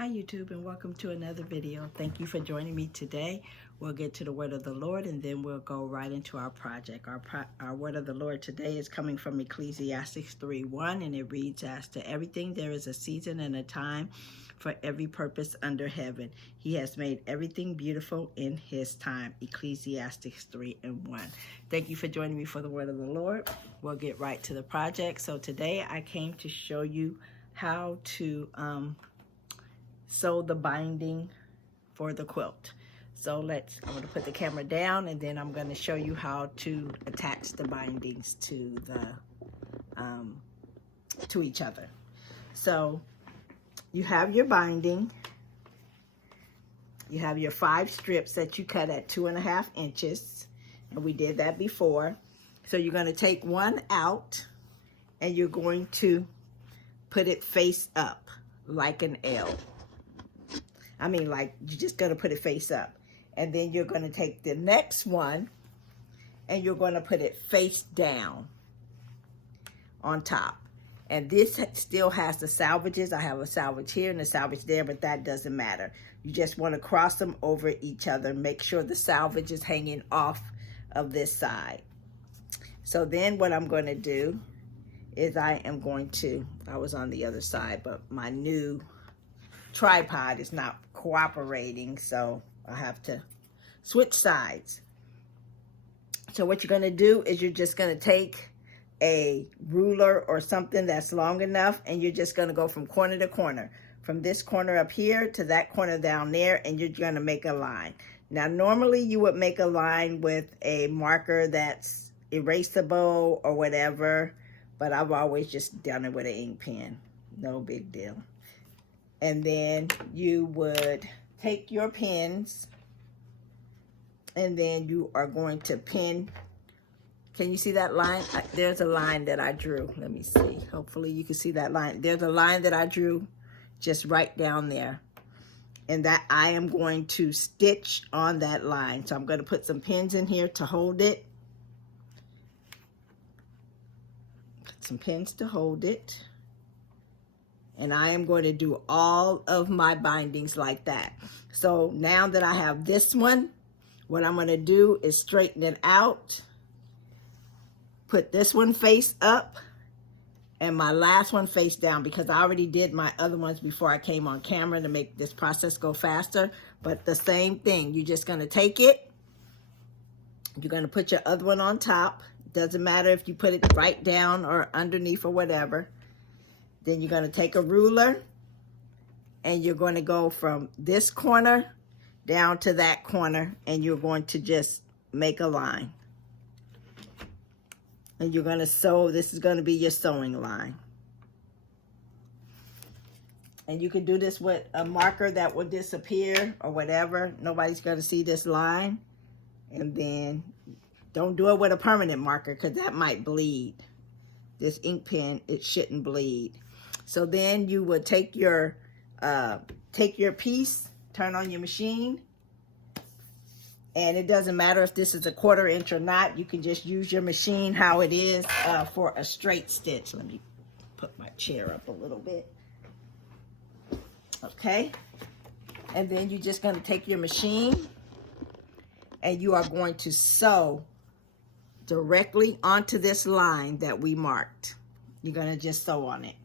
Hi YouTube, and welcome to another video. Thank you for joining me today. We'll get to the word of the Lord and then we'll go right into our project. Our word of the Lord today is coming from Ecclesiastes 3:1, and it reads, "As to everything there is a season and a time for every purpose under heaven. He has made everything beautiful in his time." Ecclesiastes 3:1. Thank you for joining me for the word of the Lord. We'll get right to the project. So today I came to show you how to sew the binding for the quilt. So I'm going to put the camera down and then I'm going to show you how to attach the bindings to each other. So you have your binding. You have your 5 strips that you cut at 2.5 inches. And we did that before. So you're going to take one out and you're going to put it face up like an L. Like you're just going to put it face up. And then you're going to take the next one and you're going to put it face down on top. And this still has the salvages. I have a salvage here and a salvage there, but that doesn't matter. You just want to cross them over each other. Make sure the salvage is hanging off of this side. So then what I'm going to do is I was on the other side, but my new tripod is not cooperating, so I have to switch sides. So what you're going to do is you're just going to take a ruler or something that's long enough, and you're just going to go from corner to corner, from this corner up here to that corner down there, and you're going to make a line. Now normally you would make a line with a marker that's erasable or whatever, but I've always just done it with an ink pen. No big deal. And then you would take your pins and then you are going to pin. Can you see that line? There's a line that I drew. Let me see. Hopefully you can see that line. There's a line that I drew just right down there. And that I am going to stitch on that line. So I'm going to put some pins in here to hold it. Put some pins to hold it. And I am going to do all of my bindings like that. So now that I have this one, what I'm going to do is straighten it out. Put this one face up and my last one face down, because I already did my other ones before I came on camera to make this process go faster. But the same thing, you're just going to take it. You're going to put your other one on top. Doesn't matter if you put it right down or underneath or whatever. Then you're going to take a ruler and you're going to go from this corner down to that corner, and you're going to just make a line. And you're going to sew. This is going to be your sewing line. And you can do this with a marker that will disappear or whatever. Nobody's going to see this line. And then don't do it with a permanent marker, because that might bleed. This ink pen, it shouldn't bleed. So then you would take your piece, turn on your machine, and it doesn't matter if this is a 1/4 inch or not. You can just use your machine how it is for a straight stitch. Let me put my chair up a little bit. Okay, and then you're just going to take your machine and you are going to sew directly onto this line that we marked. You're going to just sew on it.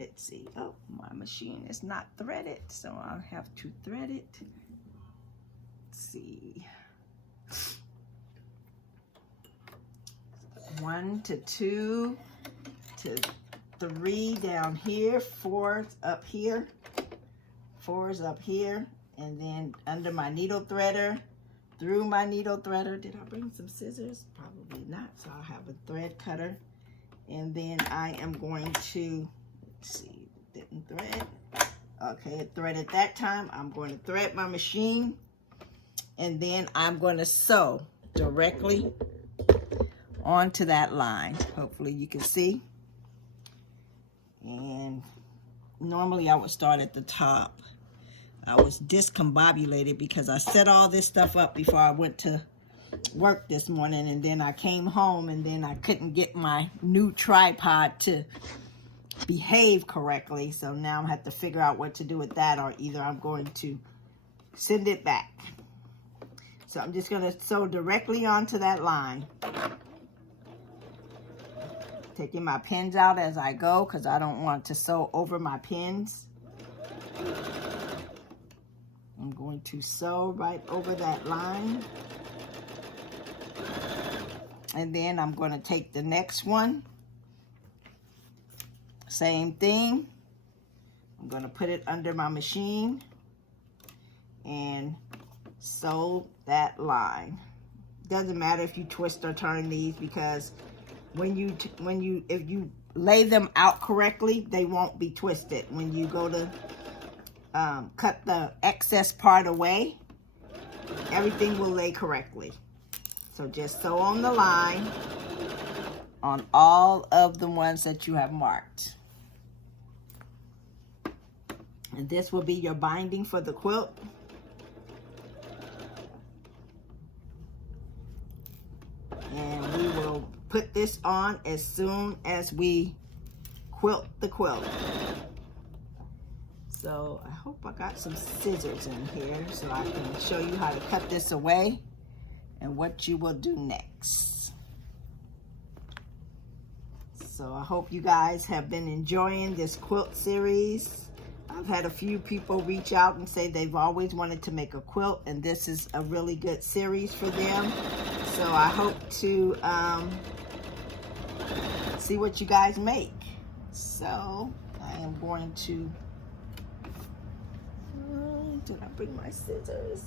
Let's see. Oh, my machine is not threaded, so I'll have to thread it. Let's see. 1 to 2 to 3 down here. 4 up here. 4 is up here. And then under my needle threader, through my needle threader. Did I bring some scissors? Probably not. So I'll have a thread cutter. And then I am going to, let's see, didn't thread. Okay, it threaded that time. I'm going to thread my machine. And then I'm going to sew directly onto that line. Hopefully you can see. And normally I would start at the top. I was discombobulated because I set all this stuff up before I went to work this morning, and then I came home and then I couldn't get my new tripod to behave correctly. So now I have to figure out what to do with that, or either I'm going to send it back. So I'm just going to sew directly onto that line. Taking my pins out as I go because I don't want to sew over my pins. I'm going to sew right over that line. And then I'm going to take the next one. Same thing. I'm going to put it under my machine and sew that line. Doesn't matter if you twist or turn these, because if you lay them out correctly, they won't be twisted. When you go to cut the excess part away, everything will lay correctly. So just sew on the line on all of the ones that you have marked. And this will be your binding for the quilt. And we will put this on as soon as we quilt the quilt. So I hope I got some scissors in here so I can show you how to cut this away and what you will do next. So I hope you guys have been enjoying this quilt series. I've had a few people reach out and say they've always wanted to make a quilt, and this is a really good series for them. So I hope to see what you guys make. So I am going to, did I bring my scissors?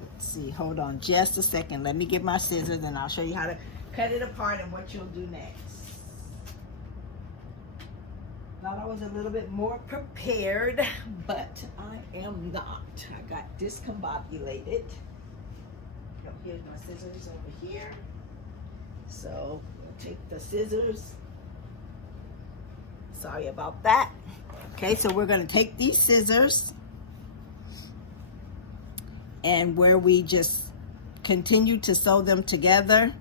Let's see, hold on just a second. Let me get my scissors and I'll show you how to cut it apart and what you'll do next. Thought I was a little bit more prepared, but I am not. I got discombobulated. Oh, here's my scissors over here. So we'll take the scissors. Sorry about that. Okay, so we're going to take these scissors, and where we just continue to sew them together,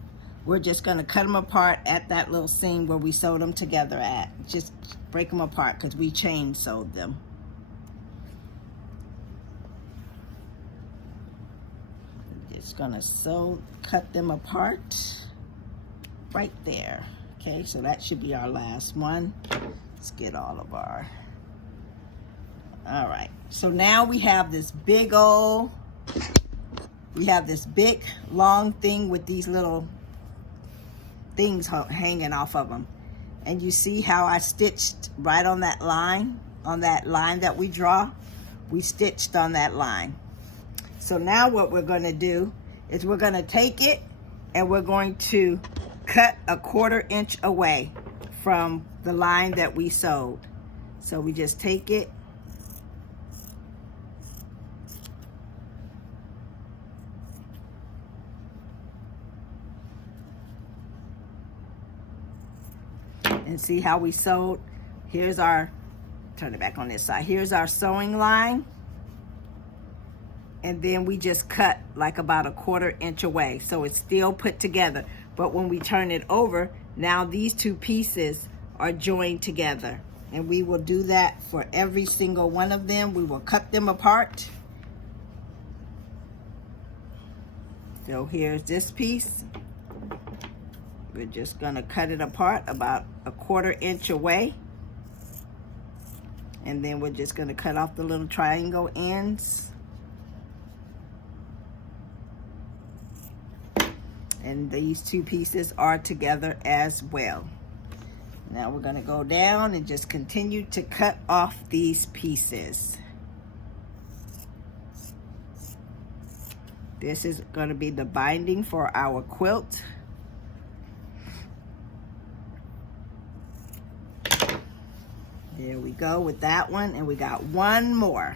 we're just going to cut them apart at that little seam where we sewed them together at. Just break them apart because we chain sewed them. Just going to cut them apart right there. Okay, so that should be our last one. Let's get all of our... All right, so now we have this big old, big long thing with these little things hanging off of them. And you see how I stitched right on that line that we draw? We stitched on that line. So now what we're going to do is we're going to take it and we're going to cut a 1/4 inch away from the line that we sewed. So we just take it and see how we sewed. Here's our, turn it back on this side. Here's our sewing line. And then we just cut like about a 1/4 inch away. So it's still put together. But when we turn it over, now these two pieces are joined together. And we will do that for every single one of them. We will cut them apart. So here's this piece. We're just gonna cut it apart about a 1/4 inch away. And then we're just gonna cut off the little triangle ends. And these two pieces are together as well. Now we're gonna go down and just continue to cut off these pieces. This is gonna be the binding for our quilt. There we go with that one, and we got one more.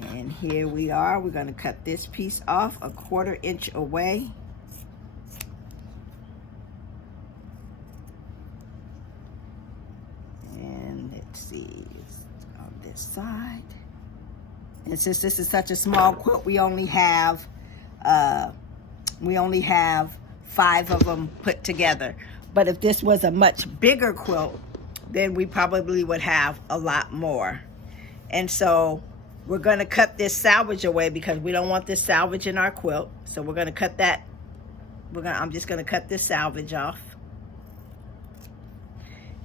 And here we are. We're going to cut this piece off a 1/4 inch away. And let's see, it's on this side. And since this is such a small quilt, we only have 5 of them put together. But if this was a much bigger quilt, then we probably would have a lot more. And so we're going to cut this salvage away because we don't want this salvage in our quilt. So we're going to cut that. I'm just going to cut this salvage off.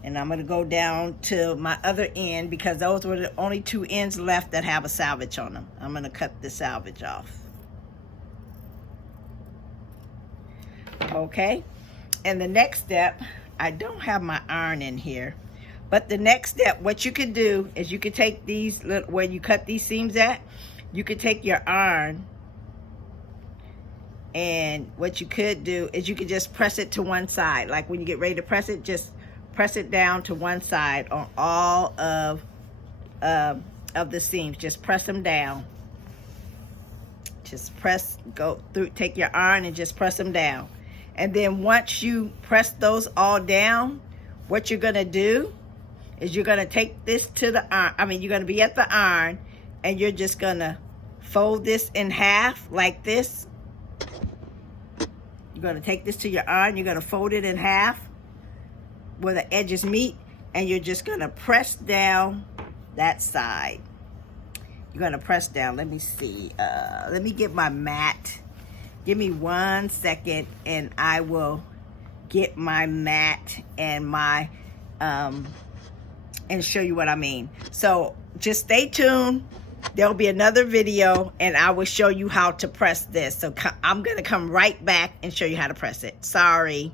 And I'm going to go down to my other end because those were the only 2 ends left that have a salvage on them. I'm going to cut the salvage off. Okay. And the next step, I don't have my iron in here, but the next step, what you could do is you could take these, where you cut these seams at, you could take your iron, and what you could do is you could just press it to one side. Like when you get ready to press it, just press it down to one side on all of the seams. Just press them down. Just press, go through, take your iron and just press them down. And then once you press those all down, what you're gonna do is you're gonna take this to the iron. You're gonna be at the iron, and you're just gonna fold this in half like this. You're gonna take this to your iron, you're gonna fold it in half where the edges meet, and you're just gonna press down that side. You're gonna press down. Let me see. Let me get my mat. Give me 1 second, and I will get my mat and my and show you what I mean. So just stay tuned. There'll be another video, and I will show you how to press this. So I'm gonna come right back and show you how to press it. Sorry.